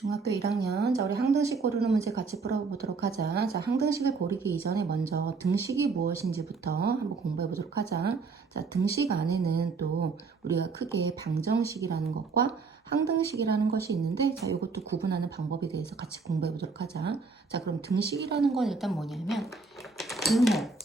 중학교 1학년, 자, 우리 항등식 고르는 문제 같이 풀어보도록 하자. 자, 항등식을 고르기 이전에 먼저 등식이 무엇인지부터 한번 공부해 보도록 하자. 자, 등식 안에는 또 우리가 크게 방정식이라는 것과 항등식이라는 것이 있는데, 자, 이것도 구분하는 방법에 대해서 같이 공부해 보도록 하자. 자, 그럼 등식이라는 건 일단 뭐냐면, 등호.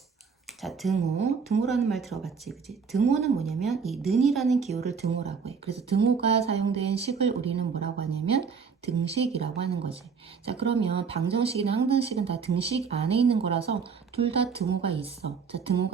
자, 등호. 등호라는 말 들어봤지, 그지? 등호는 뭐냐면, 이 는이라는 기호를 등호라고 해. 그래서 등호가 사용된 식을 우리는 뭐라고 하냐면, 등식이라고 하는 거지. 자, 그러면 방정식이나 항등식은 다 등식 안에 있는 거라서 둘 다 등호가 있어. 자, 등호가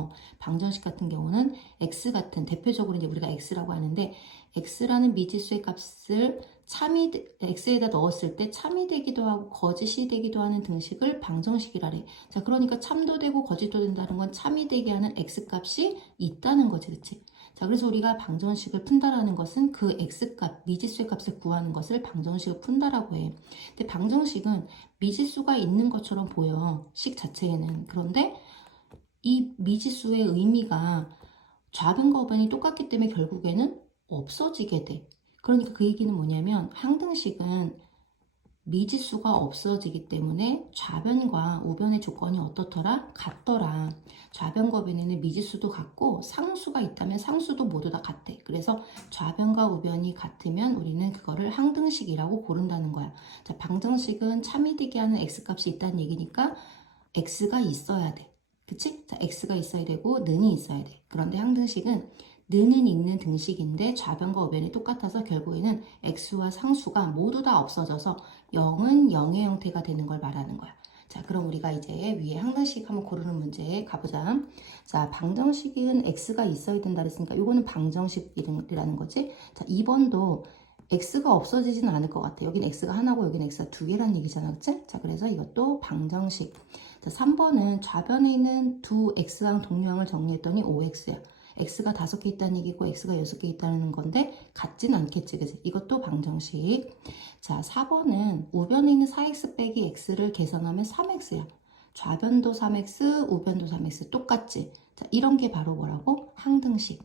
있으면서 방정식 같은 경우는 x 같은 대표적으로 이제 우리가 x라고 하는데 x라는 미지수의 값을 참이 x에다 넣었을 때 참이 되기도 하고 거짓이 되기도 하는 등식을 방정식이라래. 자, 그러니까 참도 되고 거짓도 된다는 건 참이 되게 하는 x 값이 있다는 거지, 그렇지? 자, 그래서 우리가 방정식을 푼다라는 것은 그 x값, 미지수의 값을 구하는 것을 방정식을 푼다라고 해. 근데 방정식은 미지수가 있는 것처럼 보여. 식 자체에는. 그런데 이 미지수의 의미가 좌변과 우변이 똑같기 때문에 결국에는 없어지게 돼. 그러니까 그 얘기는 뭐냐면 항등식은 미지수가 없어지기 때문에 좌변과 우변의 조건이 어떻더라? 같더라. 좌변과 우변에는 미지수도 같고 상수가 있다면 상수도 모두 다 같대. 그래서 좌변과 우변이 같으면 우리는 그거를 항등식이라고 고른다는 거야. 자, 방정식은 참이 되게 하는 x값이 있다는 얘기니까 x가 있어야 돼. 그치? 자, x가 있어야 되고 는이 있어야 돼. 그런데 항등식은 는은 있는 등식인데 좌변과 우변이 똑같아서 결국에는 x와 상수가 모두 다 없어져서 0은 0의 형태가 되는 걸 말하는 거야. 자, 그럼 우리가 이제 위에 항등식 한번 고르는 문제 가보자. 자, 방정식은 x가 있어야 된다 그랬으니까 이거는 방정식이라는 거지. 자, 2번도 x가 없어지지는 않을 것 같아. 여긴 x가 하나고 여긴 x가 두 개란 얘기잖아. 그치? 자, 그래서 이것도 방정식. 자, 3번은 좌변에 있는 두 x항 동류항을 정리했더니 5x야. x가 다섯 개 있다는 얘기고 x가 여섯 개 있다는 건데 같진 않겠지 그지? 이것도 방정식. 자 4번은 우변에 있는 4x 빼기 x를 계산하면 3x야. 좌변도 3x 우변도 3x 똑같지. 자 이런 게 바로 뭐라고? 항등식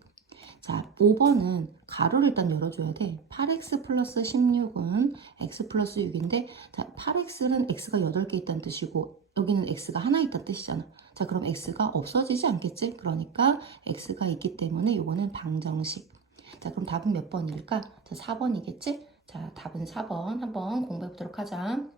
자 5번은 가로를 일단 열어줘야 돼 8x 플러스 16은 x 플러스 6인데 자 8x는 x가 8개 있다는 뜻이고 여기는 x가 하나 있다는 뜻이잖아 자, 그럼 x가 없어지지 않겠지? 그러니까 x가 있기 때문에 이거는 방정식. 자, 그럼 답은 몇 번일까? 자, 4번이겠지? 자, 답은 4번 한번 공부해 보도록 하자.